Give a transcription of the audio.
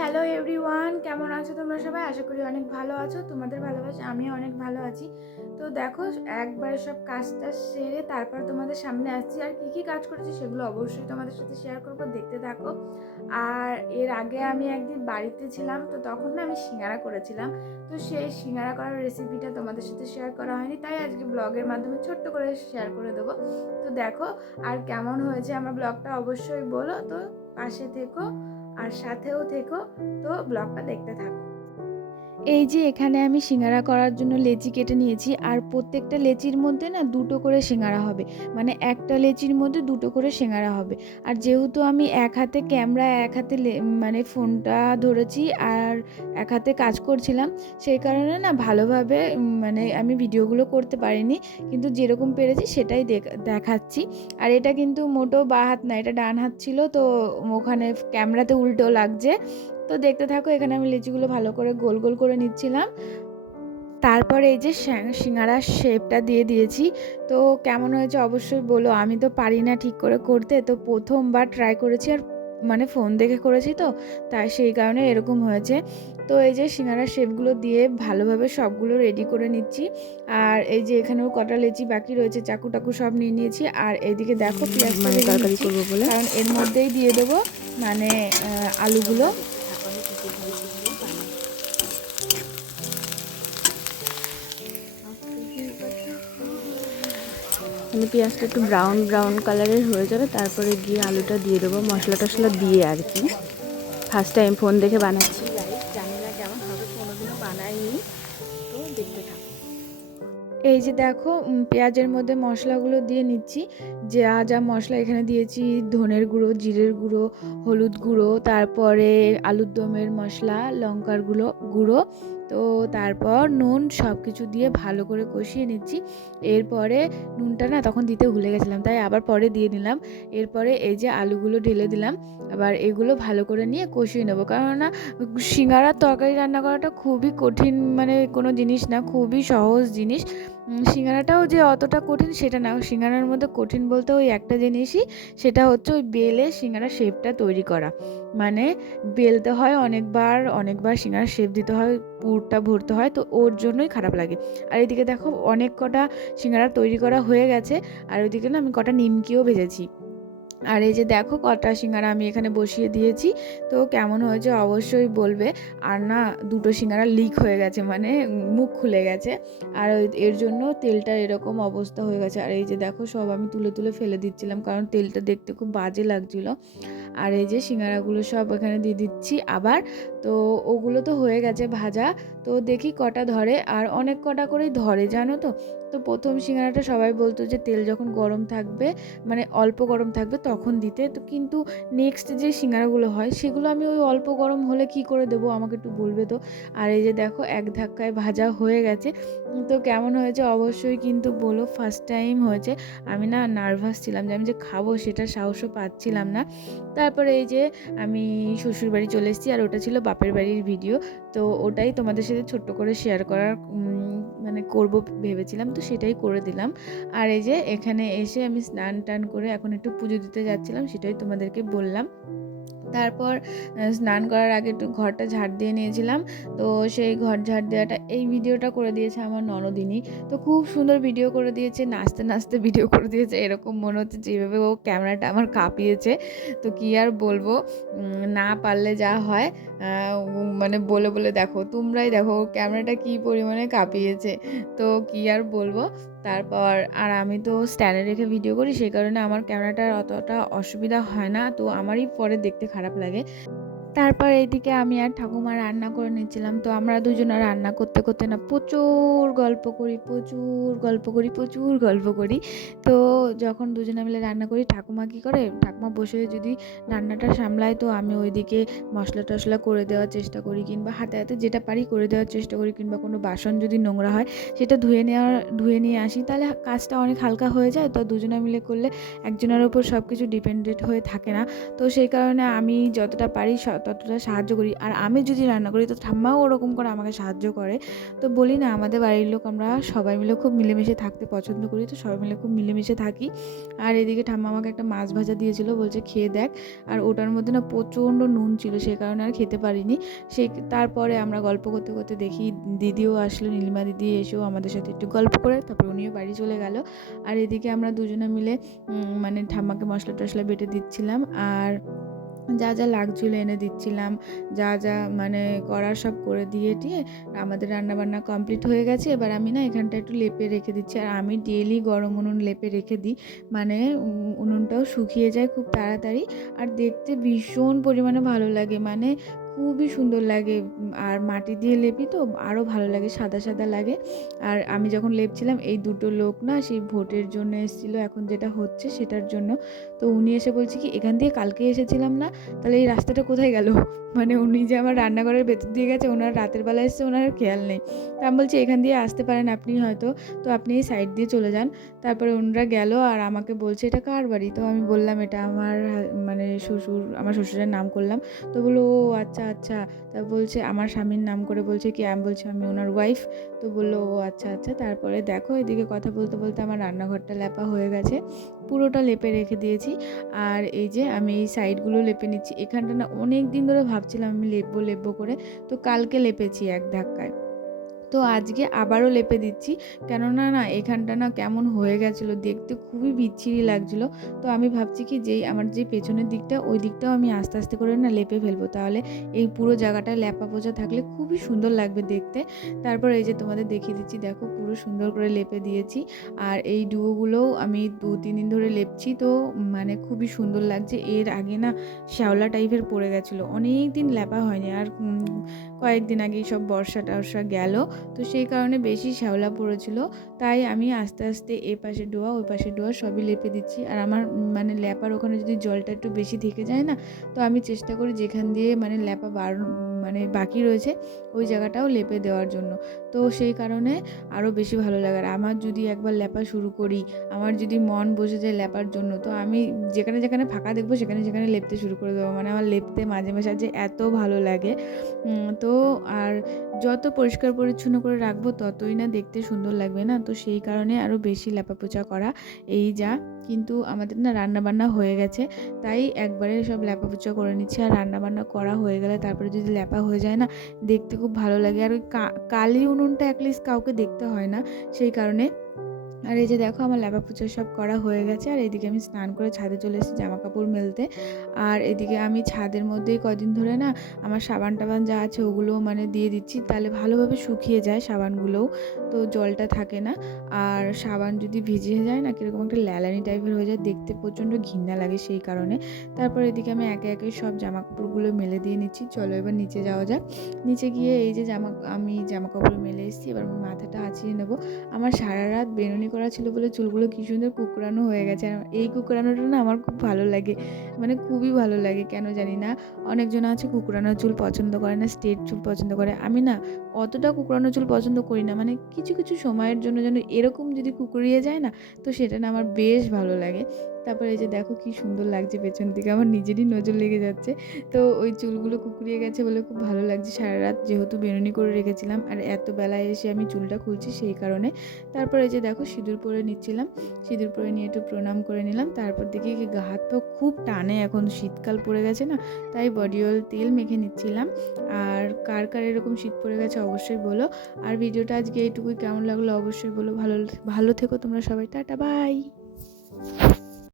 Hello everyone, কেমন আছো তোমরা সবাই? আশা করি অনেক ভালো আছো। তোমাদের ভালোবাসা আমি অনেক ভালো আছি। তো দেখো, একবারে সব কাজটা সেরে তারপর তোমাদের সামনে আসছি। আর কী কী কাজ করেছি সেগুলো অবশ্যই তোমাদের সাথে শেয়ার করব, দেখতে থাকো। আর এর আগে আমি একদিন বাড়িতে ছিলাম, তো তখন না আমি সিঙ্গারা করেছিলাম। তো সেই সিঙ্গারা করার রেসিপিটা তোমাদের সাথে শেয়ার করা হয়নি, তাই আজকে ব্লগের মাধ্যমে ছোট্ট করে শেয়ার করে দেবো। তো দেখো, আর কেমন হয়েছে আমার ব্লগটা অবশ্যই বলো। তো পাশে থেকো। আর সাথেও থেকো তো ব্লগটা দেখতে থাকো। এই যে এখানে আমি সিঙ্গারা করার জন্য লেচি কেটে নিয়েছি, আর প্রত্যেকটা লেচির মধ্যে না দুটো করে সিঙ্গারা হবে। মানে একটা লেচির মধ্যে দুটো করে সিঙ্গারা হবে। আর যেহেতু আমি এক হাতে ক্যামেরা, এক হাতে মানে ফোনটা ধরেছি আর এক হাতে কাজ করছিলাম, সেই কারণে না ভালোভাবে মানে আমি ভিডিওগুলো করতে পারিনি। কিন্তু যেরকম পেরেছি সেটাই দেখ- দেখাচ্ছি। আর এটা কিন্তু মোটো বা হাত না, এটা ডান হাত ছিল, তো ওখানে ক্যামেরাতে উল্টো লাগছে। তো দেখতে থাকো এখানে আমি লিচিগুলো ভালো করে গোল গোল করে নিচ্ছিলাম। তারপরে এই যে সিঙ্গারার শেপটা দিয়ে দিয়েছি। তো কেমন হয়েছে অবশ্যই বলো আমি তো পারি না ঠিক করে করতে তো প্রথমবার ট্রাই করেছি আর মানে ফোন দেখে করেছি তো তাই সেই কারণে এরকম হয়েছে। তো এই যে সিঙ্গারার শেপগুলো দিয়ে ভালোভাবে সবগুলো রেডি করে নিচ্ছি। আর এই যে এখানেও কটা লেচি বাকি রয়েছে চাকু টাকু সব নিয়ে নিয়েছি। আর এইদিকে দেখো পেঁয়াজ মানে তরকারি করব বলে। কারণ এর মধ্যেই দিয়ে দেবো মানে আলুগুলো। মানে পেঁয়াজটা একটু ব্রাউন ব্রাউন কালারের হয়ে যাবে। তারপরে গিয়ে আলুটা দিয়ে দেবো, মশলা টশলা দিয়ে আর কি। ফার্স্ট টাইম ফোন দেখে বানাচ্ছি। জানি না কেমন হবে দেখতে এই যে দেখো পেঁয়াজের মধ্যে মশলাগুলো দিয়ে নিচ্ছি। যা যা মশলা এখানে দিয়েছি, ধনের গুঁড়ো, জিরের গুঁড়ো, হলুদ গুঁড়ো, তারপরে আলুর দমের মশলা, লঙ্কার গুঁড়ো গুঁড়ো। তো তারপর নুন সব কিছু দিয়ে ভালো করে কষিয়ে নিচ্ছি। এরপরে নুনটা না তখন দিতে ভুলে গেছিলাম, তাই আবার পরে দিয়ে নিলাম। এরপরে এই যে আলুগুলো ঢেলে দিলাম, আবার এগুলো ভালো করে নিয়ে কষিয়ে নেব। কেননা সিঙ্গারার তরকারি রান্না করাটা খুবই কঠিন মানে কোনো জিনিস না, খুবই সহজ জিনিস। সিঙ্গারাটাও যে অতটা কঠিন সেটা না, সিঙ্গারার মধ্যে কঠিন বলতে ওই একটা জিনিসই, সেটা হচ্ছে ওই বেলে সিঙ্গারার শেপটা তৈরি করা। মানে বেলতে হয় অনেকবার অনেকবার সিঙ্গারার শেপ দিতে হয় পুরটা ভরতে হয়, তো ওর জন্যই খারাপ লাগে। আর এদিকে দেখো অনেক কটা সিঙ্গারা তৈরি করা হয়ে গেছে, আর ওইদিকে না আমি কটা নিমকিও ভেজেছি। আর এই যে দেখো কটা সিঙ্গারা আমি এখানে বসিয়ে দিয়েছি, তো কেমন হয়েছে অবশ্যই বলবে। আর না, দুটো সিঙ্গারা লিক হয়ে গেছে মানে মুখ খুলে গেছে। আর এর জন্য তেলটার এরকম অবস্থা হয়ে গেছে। আর এই যে দেখো সব আমি তুলে তুলে ফেলে দিচ্ছিলাম, কারণ তেলটা দেখতে খুব বাজে লাগছিল। আর এই যে সিঙ্গারাগুলো সব এখানে দিয়ে দিচ্ছি আবার। তো ওগুলো তো হয়ে গেছে ভাজা। তো দেখি কটা ধরে আর অনেক কটা করেই ধরে, জানো তো? তো প্রথম সিঙ্গারাটা সবাই বলতো যে তেল যখন গরম থাকবে মানে অল্প গরম থাকবে তখন দিতে। তো কিন্তু নেক্সট যে সিঙ্গারাগুলো হয়, সেগুলো আমি ওই অল্প গরম হলে কি করে দেবো? আমাকে একটু বলবে তো? আর এই যে দেখো এক ধাক্কায় ভাজা হয়ে গেছে। তো কেমন হয়েছে অবশ্যই কিন্তু বলো ফার্স্ট টাইম হয়েছে। আমি না নার্ভাস ছিলাম যে আমি যে খাব সেটা সাহসও পাচ্ছিলাম না। তারপরে এই যে আমি শ্বশুর বাড়ি চলে এসেছি আর ওটা ছিল বাপের বাড়ির ভিডিও তো ওটাই তোমাদের সাথে ছোট্ট করে শেয়ার করার মানে করব ভেবেছিলাম, তো সেটাই করে দিলাম। আর এই যে এখানে এসে আমি স্নান টান করে এখন একটু পুজো দিতে যাচ্ছিলাম, সেটাই তোমাদেরকে বললাম। তারপর স্নান করার আগে একটু ঘরটা ঝাড় দিয়ে নিয়েছিলাম। তো সেই ঘর ঝাড় দেওয়াটা, এই ভিডিওটা করে দিয়েছে আমার ননদিনী। তো খুব সুন্দর ভিডিও করে দিয়েছে, নাচতে নাচতে ভিডিও করে দিয়েছে। এরকম মনে হচ্ছে যেভাবে ও ক্যামেরাটা আমার কাঁপিয়েছে। তো কি আর বলব? না পারলে যা হয় মানে বলে বলে দেখো, তোমরাই দেখো ক্যামেরাটা কি পরিমাণে কাঁপিয়েছে। তো কি আর বলব? তারপর আর আমি তো স্ট্যান্ডে রেখে ভিডিও করি, সেই কারণে আমার ক্যামেরাটার অতটা অসুবিধা হয় না। তো আমারই পরে দেখতে খারাপ লাগে। তারপর এইদিকে আমি আর ঠাকুমা রান্না করে নিচ্ছিলাম। তো আমরা দুজনে রান্না করতে করতে না প্রচুর গল্প করি, প্রচুর গল্প করি, প্রচুর গল্প করি। তো যখন দুজনে মিলে রান্না করি, ঠাকুমা কী করে? ঠাকুমা বসে যদি রান্নাটা সামলায়, তো আমি ওইদিকে মশলা টশলা করে দেওয়ার চেষ্টা করি কিংবা হাতে হাতে যেটা পারি করে দেওয়ার চেষ্টা করি কিংবা কোনো বাসন যদি নোংরা হয়, সেটা ধুয়ে নেওয়ার, ধুয়ে নিয়ে আসি। তাহলে কাজটা অনেক হালকা হয়ে যায়। তো দুজনে মিলে করলে একজনের ওপর সব কিছু ডিপেন্ডেন্ট হয়ে থাকে না। তো সেই কারণে আমি যতটা পারি স- ততটা সাহায্য করি। আর আমি যদি রান্না করি, তো ঠাম্মাও ওরকম করে আমাকে সাহায্য করে। তো বলি না, আমাদের বাড়ির লোক আমরা সবাই মিলে খুব মিলেমিশে থাকতে পছন্দ করি, তো সবাই মিলে খুব মিলেমিশে থাকি। আর এদিকে ঠাম্মা আমাকে একটা মাছ ভাজা দিয়েছিল, বলছে খেয়ে দেখ। আর ওটার মধ্যে না প্রচণ্ড নুন ছিল, সে কারণে আর খেতে পারিনি। সে তারপরে আমরা গল্প করতে করতে দেখি, দিদিও আসলো, নীলিমা দিদি এসেও আমাদের সাথে একটু গল্প করে, তারপর উনিও বাড়ি চলে গেল। আর এদিকে আমরা দুজনে মিলে মানে ঠাম্মাকে মশলা টশলা বেটে দিচ্ছিলাম। আর যা যা লাগছিল এনে দিচ্ছিলাম, যা যা মানে করার সব করে দিয়ে টিয়ে আমাদের রান্নাবান্না কমপ্লিট হয়ে গেছে। এবার আমি না এখানটা একটু লেপে রেখে দিচ্ছি। আর আমি ডেলি গরম উনুন লেপে রেখে দিই। মানে উনুনটাও শুকিয়ে যায় খুব তাড়াতাড়ি। আর দেখতে ভীষণ পরিমাণে ভালো লাগে। মানে খুবই সুন্দর লাগে। আর মাটি দিয়ে লেপি তো আরও ভালো লাগে, সাদা সাদা লাগে। আর আমি যখন লেপছিলাম, এই দুটো লোক না, সেই ভোটের জন্য এসেছিল, এখন যেটা হচ্ছে সেটার জন্য। তো উনি এসে বলছে কি, এখান দিয়ে কালকে এসেছিলাম না, তাহলে এই রাস্তাটা কোথায় গেল? মানে উনি যে আমার রান্নাঘরের ভেতর দিয়ে গেছে, ওনার রাতের বেলা এসছে, ওনার খেয়াল নেই। তা আমি বলছি, এখান দিয়ে আসতে পারেন আপনি হয়তো। তো আপনি এই সাইড দিয়ে চলে যান। তারপরে ওনারা গেল আর আমাকে বলছে, এটা কার বাড়ি? তো আমি বললাম, এটা আমার মানে শ্বশুর, আমার শ্বশুরের নাম করলাম। তো বলল, ও আচ্ছা আচ্ছা আচ্ছা। তা বলছে, আমার স্বামীর নাম করে বলছে কি, আমি বলছি, আমি ওনার ওয়াইফ তো বলল, ও আচ্ছা আচ্ছা। তারপরে দেখো, এদিকে কথা বলতে বলতে আমার রান্নাঘরটা লেপা হয়ে গেছে। পুরোটা লেপে রেখে দিয়েছি। আর এই যে, আমি এই সাইডগুলো লেপে নিচ্ছি। এখানটা না অনেক দিন ধরে ভাবছিলাম আমি লেপবো লেপবো করে। তো কালকে লেপেছি এক ধাক্কায়। তো আজকে আবারও লেপে দিচ্ছি। কেননা না, এখানটা না কেমন হয়ে গেছিল, দেখতে খুবই বিচ্ছিরি লাগছিল। তো আমি ভাবছি কি, যেই আমার যে পেছনের দিকটা, ওই দিকটাও আমি আস্তে আস্তে করে না লেপে ফেলব। তাহলে এই পুরো জায়গাটা ল্যাপা পোচা থাকলে খুবই সুন্দর লাগবে দেখতে। তারপর এই যে তোমাদের দেখিয়ে দিচ্ছি, দেখো পুরো সুন্দর করে লেপে দিয়েছি। আর এই ডুয়োগুলোও আমি দু, তিন দিন ধরে লেপছি, তো মানে খুবই সুন্দর লাগছে। এর আগে না শ্যাওলা টাইপের পড়ে গেছিল। অনেক দিন লেপা হয়নি। আর কয়েকদিন আগেই সব বর্ষা টর্ষা গেল, তো সেই কারণে বেশি শ্যাওলা পড়েছিল। তাই আমি আস্তে আস্তে এ পাশে ডোয়া, ওই পাশে ডোয়া সবই লেপে দিচ্ছি। আর আমার মানে ল্যাপার ওখানে যদি জলটা একটু বেশি থেকে যায় না, তো আমি চেষ্টা করি যেখান দিয়ে মানে ল্যাপা বার মানে বাকি রয়েছে, ওই জায়গাটাও লেপে দেওয়ার জন্য। তো সেই কারণে আরও বেশি ভালো লাগে। আর আমার যদি একবার ল্যাপা শুরু করি, আমার যদি মন বসে যায় ল্যাপার জন্য, তো আমি যেখানে যেখানে ফাঁকা দেখব, সেখানে সেখানে লেপতে শুরু করে দেবো। মানে আমার লেপতে মাঝে মাঝে যে এত ভালো লাগে তো আর যত পরিষ্কার পরিচ্ছন্ন করে রাখব ততই না দেখতে সুন্দর লাগবে না। তো সেই কারণে আরও বেশি ল্যাপাপোচা করা। এই যা, কিন্তু আমাদের না রান্না বান্না হয়ে গেছে। তাই একবারে সব ল্যাপাপোচা করে নিচ্ছি। আর রান্না বান্না করা হয়ে গেলে তারপরে যদি ল্যাপা হয়ে যায় না, দেখতে খুব ভালো লাগে। আর ওই কালি উনুনটা অ্যাটলিস্ট কাউকে দেখতে হয় না। সেই কারণে আর এই যে দেখো আমার ল্যাপা পুজো সব করা হয়ে গেছে, আর এদিকে আমি স্নান করে ছাদে চলে এসেছি জামা কাপড় মেলতে। আর এদিকে আমি ছাদের মধ্যেই কদিন ধরে না আমার সাবান টাবান যা আছে ওগুলো মানে দিয়ে দিচ্ছি, তাহলে ভালোভাবে শুকিয়ে যায় সাবানগুলোও, তো জলটা থাকে না। আর সাবান যদি ভিজে যায় না, কীরকম একটা ল্যালানি টাইপের হয়ে যায়, দেখতে প্রচণ্ড ঘৃণা লাগে সেই কারণে। তারপর এদিকে আমি একে একে সব জামা কাপড়গুলো মেলে দিয়ে নিচ্ছি, চলো এবার নিচে যাওয়া যাক। নিচে গিয়ে এই যে জামা, আমি জামা কাপড় মেলে এসেছি, এবার মাথাটা আঁচিয়ে নেব। আমার সারা রাত বেনুনি করা ছিল বলে চুলগুলো কি সুন্দর কুকড়ানো হয়ে গেছে। এই কুকড়ানোটা না আমার খুব ভালো লাগে। মানে খুবই ভালো লাগে, কেন জানি না। অনেকজন আছে কুকড়ানোর চুল পছন্দ করে না স্ট্রেট চুল পছন্দ করে। আমি না অতটা কুকড়ানো চুল পছন্দ করি না। মানে কিছু কিছু সময়ের জন্য যেন এরকম যদি কুকুরিয়ে যায় না, তো সেটা না আমার বেশ ভালো লাগে। তারপরে এই যে দেখো কি সুন্দর লাগছে পেছন থেকে আমার নিজেরই নজর লেগে যাচ্ছে। তো ওই চুলগুলো কুকরিয়ে গেছে বলে খুব ভালো লাগছে। সারা রাত যেহেতু বেনুনি করে রেখেছিলাম আর এত বেলায় এসে আমি চুলটা খুলছি সেই কারণে। তারপরে এই যে দেখো সিঁদুর পরে নিচ্ছিলাম। সিঁদুর পরে নিয়ে একটু প্রণাম করে নিলাম। তারপর দেখি কি গা হাত পা খুব টানে, এখন শীতকাল পড়ে গেছে না, তাই বডি অয়েল তেল মেখে নিচ্ছিলাম। আর কার কার এরকম শীত পড়ে গেছে অবশ্যই বলো। আর ভিডিওটা আজকে এইটুকুই, কেমন লাগল অবশ্যই বলো। ভালো ভালো থেকো তোমরা সবাই, টাটা বাই